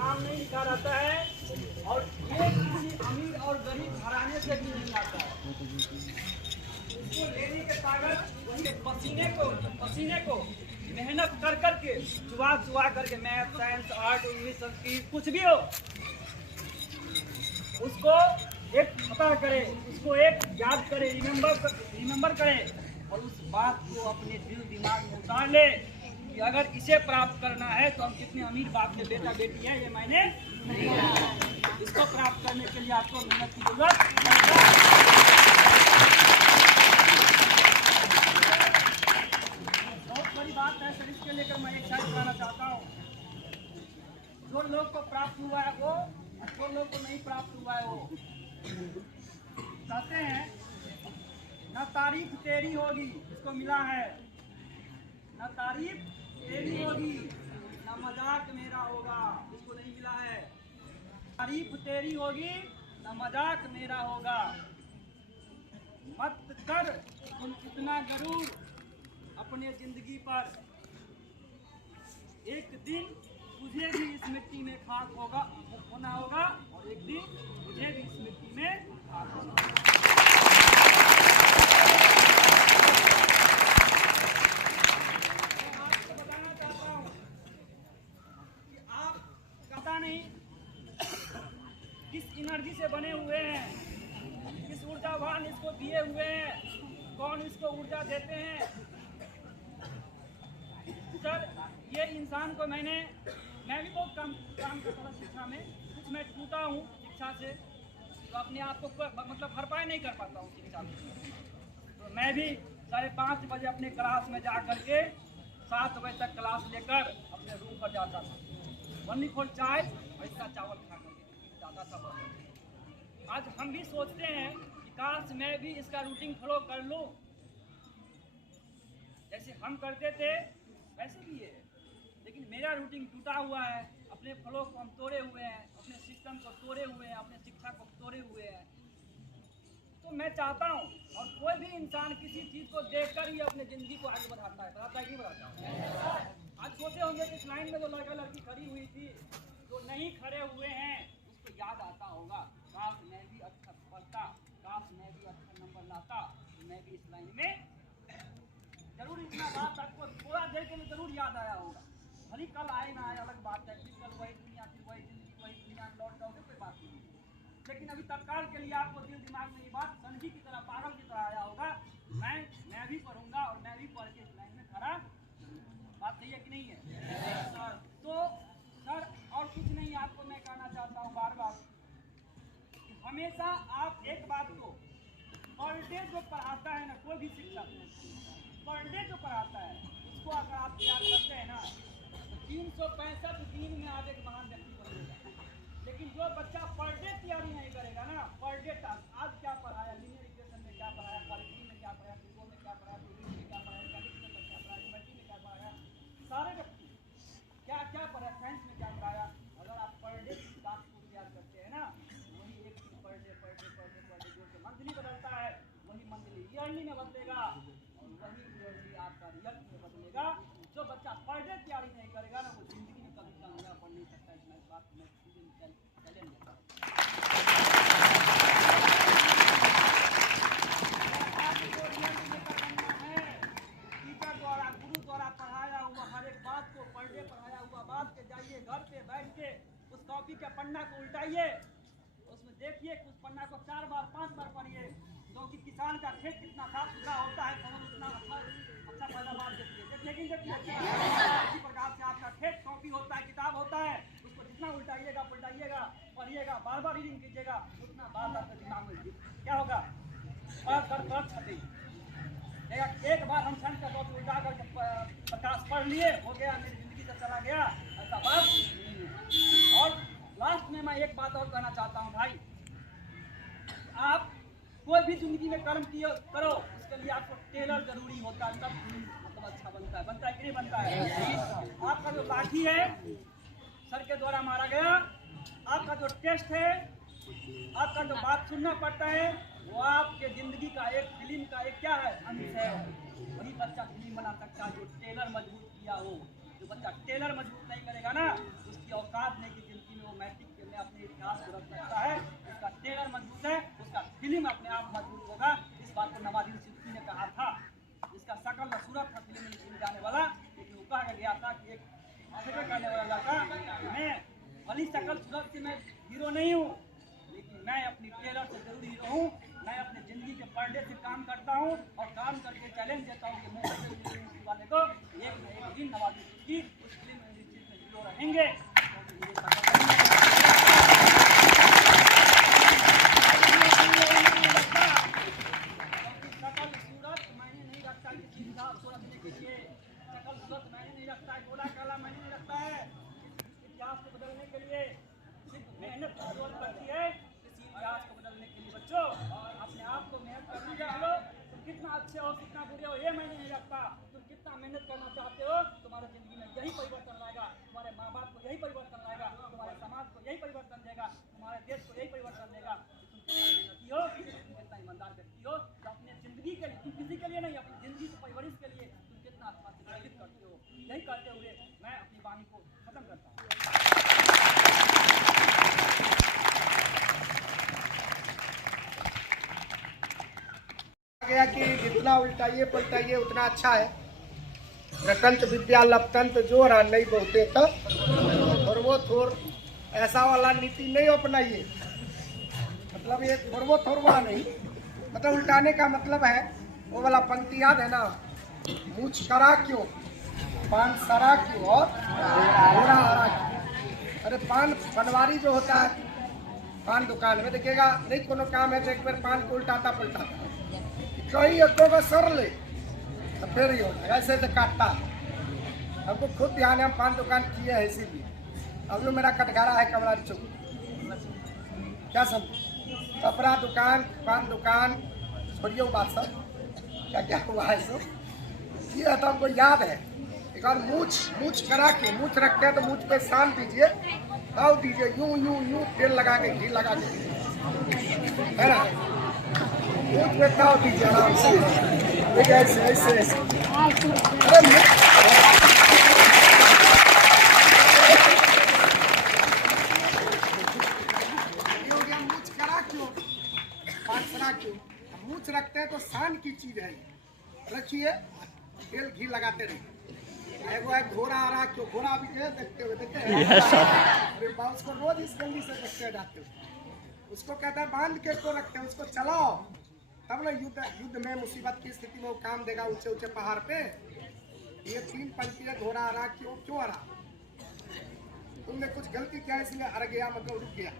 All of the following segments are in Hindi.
नाम नहीं लिखा रहता है और ये किसी अमीर और गरीब घराने से भी नहीं आता है। इसको लेने के कागज उनके पसीने को मेहनत कर करके चुबा करके, math science art English Sanskrit कुछ भी हो, उसको एक पता करे, उसको एक याद करे, रिमेंबर करे और उस बात को अपने दिल दिमाग में उतार ले कि अगर इसे प्राप्त करना है तो हम कितने अमीर बाप के बेटा बेटी है ये मैंने नहीं। इसको प्राप्त करने के लिए आपको मेहनत की जरूरत बहुत बड़ी बात है सर। इसके लेकर मैं एक साइड बताना चाहता हूँ। जो लोग को प्राप्त हुआ है वो, जो लोग को नहीं प्राप्त हुआ है वो कहते हैं न तारीफ तेरी होगी, इसको मिला है, न तारीफ तेरी होगी न मजाक मेरा होगा, इसको नहीं मिला है। तारीफ तेरी होगी न मजाक मेरा होगा, मत कर तुम इतना गरूर अपने जिंदगी पर, एक दिन तुझे भी इस मिट्टी में खाक होना होगा और एक दिन तुझे भी इस मिट्टी में खाक होगा। नहीं किस एनर्जी से बने हुए हैं, किस ऊर्जावान इसको दिए हुए हैं, कौन इसको ऊर्जा देते हैं। सर ये इंसान को मैं भी बहुत काम करता था शिक्षा में, कुछ मैं टूटा हूँ शिक्षा से, तो अपने आप को मतलब भरपाई नहीं कर पाता हूँ शिक्षा में। तो मैं भी 5:30 बजे अपने क्लास में जा करके 7 बजे तक क्लास लेकर अपने रूम पर जाता था, वन्नी खोल चाय ऐसा चावल खा करके जाता था। आज हम भी सोचते हैं कि काश मैं भी इसका रूटीन फॉलो कर लूं, जैसे हम करते थे वैसे भी है, लेकिन मेरा रूटीन टूटा हुआ है, अपने फ्लो को हम तोड़े हुए हैं, अपने सिस्टम को तोड़े हुए हैं, अपने शिक्षा को तोड़े हुए हैं। तो मैं चाहता हूँ, और कोई भी इंसान किसी चीज़ को देखकर ही अपने ज़िंदगी को आगे बढ़ाता है कि नहीं बढ़ाता। आज सोचे होंगे कि इस लाइन में जो लड़का लड़की खड़ी हुई थी, जो नहीं खड़े हुए हैं, उसको याद आता होगा काश मैं भी अच्छा पढ़ता, काश मैं भी अच्छा नंबर लाता, तो मैं भी इस लाइन में जरूर। इतना बात आपको थोड़ा देर के लिए जरूर याद आया होगा, भली कल आए ना आए अलग बात है, फिर कल वही दुनिया, फिर वही जिंदगी, वही दुनिया लौट जाओगे कोई बात नहीं, लेकिन अभी तत्काल के लिए आपको दिल दिमाग में ये बात संजी की तरह, पागल की तरह आया होगा, मैं भी पढ़ूंगा और मैं भी पढ़ के इस लाइन में खड़ा। बात सही है कि नहीं है? तो सर और कुछ नहीं आपको मैं कहना चाहता हूँ बार बार, हमेशा आप एक बात को, पर डे जो पढ़ाता है ना कोई भी शिक्षक, पर डे जो पढ़ाता है उसको अगर आप याद करते हैं ना तो 365 दिन में आप एक महान व्यक्ति बनेगा। लेकिन जो बच्चा पर डे तैयारी नहीं करेगा ना, पर डे टास्क, आज क्या पढ़ाया, लीनियर इक्वेशन में क्या पढ़ाया, क्वालिटी में क्या पढ़ाया, फिजिक्स में क्या पढ़ाया, फिजिक्स में क्या पढ़ाया, केमिस्ट्री में क्या पढ़ाया, ज्योमेट्री में क्या पढ़ाया, सारे व्यक्ति क्या क्या पढ़ाया, साइंस में क्या पढ़ाया, अगर आप पर डे टास्क को तैयार करते हैं ना, वही एक चीज पर डे जो मंथली बदलता है वही मंथली ईयरली में बदलेगा, और वही ईयरली आपका रियल में बदलेगा। जो बच्चा पर डे तैयारी नहीं करेगा ना वो जिंदगी में कभी कामयाब बन नहीं सकता। इस बात में चैलेंज टीचर द्वारा, गुरु द्वारा पढ़ाया हुआ हर एक बात को, पर डे पढ़ाया हुआ बात के जाइए घर पे बैठ के उस कॉपी के पन्ना को उल्टाइए, उसमें देखिए उस पन्ना को 4 बार 5 बार पढ़िए, क्योंकि किसान का खेत कितना साफ सुथरा होता है, फसल उतना अच्छा पैदावार देती है। लेकिन इसी प्रकार से आपका खेत कॉपी होता है, किताब होता है, उसको जितना उल्टाइएगा पलटाइएगा पढ़िएगा, बार बार रीडिंग कीजिएगा, उतना बात आपके दिमाग में क्या होगा, पढ़ छपेगी। एक बार हम छंद का कॉपी उल्टा कर 50 पढ़ लिए, हो गया, मेरी जिंदगी से चला गया, ऐसा बात नहीं है। और लास्ट में मैं एक बात और कहना चाहता हूँ भाई, आप कोई भी जिंदगी में कर्म करो, उसके लिए आपको टेलर जरूरी होता है, तब मतलब अच्छा बनता है कि नहीं बनता है। आपका जो लाठी है सर के द्वारा मारा गया, आपका जो टेस्ट है, आपका जो बात सुनना पड़ता है, वो आपके जिंदगी का एक फिल्म का एक क्या है, अंश है। वही बच्चा फिल्म बना सकता है जो टेलर मजबूत किया हो। जो बच्चा टेलर मजबूत नहीं करेगा ना, उसकी औकात नहीं कि जिंदगी इतिहास को रख सकता है। उसका टेलर मजबूत है, उसका फिल्म अपने आप मजबूत होगा। इस बात को नवाजुद्दीन सिद्दीकी ने कहा था। इसका शकल न सूरत था फिल्म में चिन जाने वाला, लेकिन वो कहा गया था कि एक ऐसे करने वाला लड़का, मैं भली शकल सूरत से मैं हीरो नहीं हूँ, लेकिन मैं अपनी टेलर से जरूर हीरो हूँ। मैं अपनी जिंदगी के पर्दे से काम करता हूँ और काम करके चैलेंज देता हूँ कि मैं वाले को एक न एक दिन नवाजुद्दीन सिद्दीकी उस फिल्म में हीरो रहेंगे। मेहनत की जरूरत पड़ती है इसी इतिहास को बदलने के लिए। बच्चों, अपने आप को मेहनत करना चाहो, तुम कितना अच्छे हो कितना बुरे हो ये मैंने नहीं रखता। तुम कितना मेहनत करना चाहते हो, तुम्हारे जिंदगी में यही परिवर्तन लाएगा। तुम्हारे माँ बाप को यही परिवर्तन लाएगा, तुम्हारे समाज को यही परिवर्तन देगा, तुम्हारे देश को यही परिवर्तन देगा। तुम कितना मेहनती हो, तुम कितना ईमानदार व्यक्ति हो, तो अपने जिंदगी के लिए, तुम किसी के लिए नहीं, अपनी जिंदगी की परवरिश के लिए तुम कितना अच्छा से प्रेरित करते हो। यही करते हुए मैं अपनी वाणी को खत्म करता हूँ। गया कि जितना उल्टाइए पलटाइए उतना अच्छा है। रटंत विद्या लपतंत जोर नहीं बहुते तब और वो थोर ऐसा वाला नीति नहीं अपनाइए। मतलब ये थोर वो थोर वाला नहीं, मतलब उल्टाने का मतलब है वो वाला पंक्ति याद है ना, मूछ करा क्यों पान सरा क्यों और घोड़ा हरा क्यों। अरे पान बनवारी जो होता है पान दुकान में देखिएगा, नहीं कोनो काम है तो एक बार पान को उल्टाता पलटाता कहीं एको का सर ले तो फिर ही होता है, ऐसे तो काटता है। हमको खुद ध्यान है, हम पान दुकान किए हैं इसीलिए। अब जो मेरा कटघरा है कमरा चौक, क्या समझ, कपड़ा दुकान पान दुकान छोड़िए बात सब क्या क्या हुआ है सब ये तो हमको याद है। एक बार मूछ करा के मूछ रखते हैं तो मूछ पे सान दीजिए, ताव दीजिए, यूं यूं यूं तेल लगा के घी लगा के, है ना, मूछ पे ताव दीजिए आराम से, ऐसे ऐसे ऐसे। अरे मूछ करा क्यों पान सरा क्यों, मूछ रखते हैं तो सान की चीज है, रखिए तेल घी लगाते रहिए। एगो है घोड़ा आ रहा क्यों, घोड़ा अभी क्या देखते हुए देखते हैं उसको रोज इस गली से देखते जाते हो, उसको कहता है बांध के को रखते हैं, उसको चलाओ तब ना युद्ध में मुसीबत की स्थिति में वो काम देगा। ऊंचे ऊंचे पहाड़ पे ये 3 पंक्तियां घोड़ा आ रहा क्यों आ रहा, तुमने कुछ गलती किया इसलिए अड़ गया, मतलब रुक गया,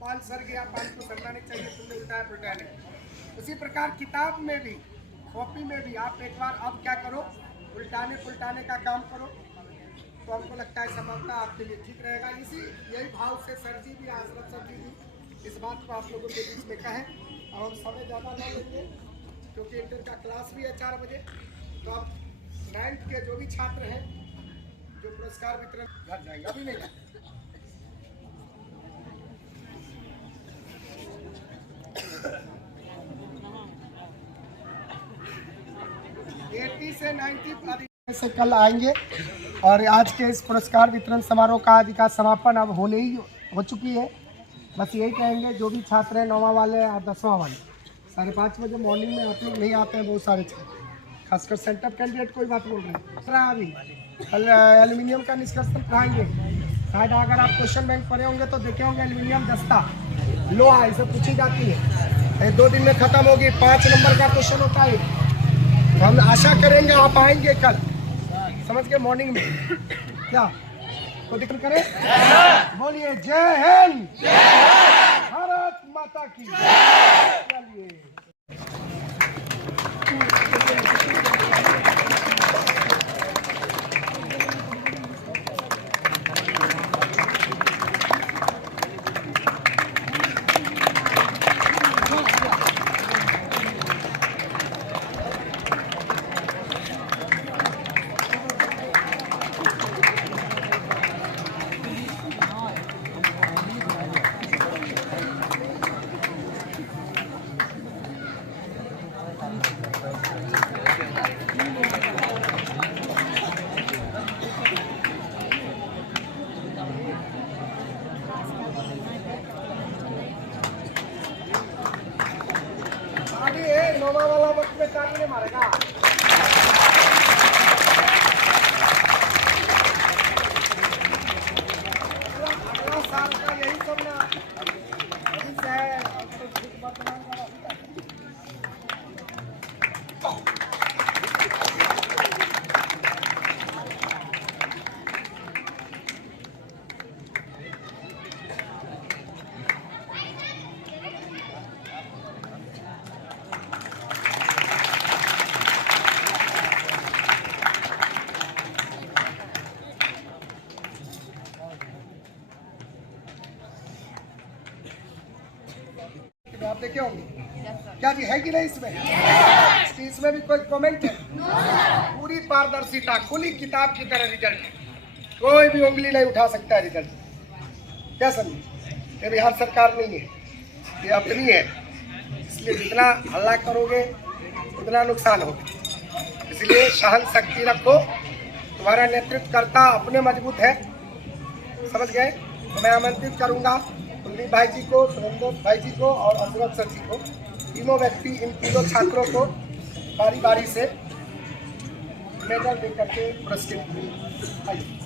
पान सर गया, पान को सरना नहीं चाहिए, तुमने उल्टाया पलटाया नहीं। उसी प्रकार किताब में भी कॉपी में भी आप एक बार अब क्या करो, उल्टाने पुलटाने का काम करो, तो हमको लगता है संभवतः आपके लिए ठीक रहेगा। यही भाव से सर जी भी हजरत सर जी भी इस बात को आप लोगों के बीच में कहें। और हम समय ज़्यादा न लेंगे क्योंकि इंटर का क्लास भी है 4 बजे। तो अब 9th के जो भी छात्र हैं जो पुरस्कार वितरण घर जाएंगे, अभी नहीं जाएंगे। 80 से 90 से कल आएंगे और आज के इस पुरस्कार वितरण समारोह का आज का समापन अब होने ही हो चुकी है। बस यही कहेंगे जो भी छात्र हैं 9वां वाले और 10वां वाले 5:30 बजे मॉर्निंग में आते नहीं आते हैं बहुत सारे छात्र, खासकर सेंटर कैंडिडेट कोई बात बोल रहे हैं। अभी कल एल्यूमिनियम का निष्कर्षण पढ़ाएंगे, शायद अगर आप क्वेश्चन बैंक पढ़े होंगे तो देखे होंगे एल्यूमिनियम दस्ता लोहा इसे पूछी जाती है, 2 दिन में खत्म होगी, 5 नंबर का क्वेश्चन होता है। तो हम आशा करेंगे आप आएंगे कल समझ के मॉर्निंग में, क्या तो दिक्कत करें, बोलिए जय हिंद, भारत माता की। चलिए नौवा वाला वक्त में ताली नहीं मारेगा। अगला साल का यही सब ना यही से है। आप देखे होंगे क्या जी है कि नहीं इसमें इसमें भी कोई कमेंट है? पूरी पारदर्शिता, खुली किताब की तरह रिजल्ट है, कोई भी उंगली नहीं उठा सकता है रिजल्ट। क्या समझे? ये बिहार सरकार नहीं है, ये अपनी है, इसलिए जितना हल्ला करोगे उतना नुकसान होगा। इसलिए सहन शक्ति रखो, तुम्हारा नेतृत्व करता अपने मजबूत है, समझ गए? तो मैं आमंत्रित करूंगा कुलदीप भाई जी को, सुरेंद्र भाई जी को और अशरफ सर जी को, तीनों व्यक्ति, इन तीनों छात्रों को बारी बारी से मेडल देकर के पुरस्कृत।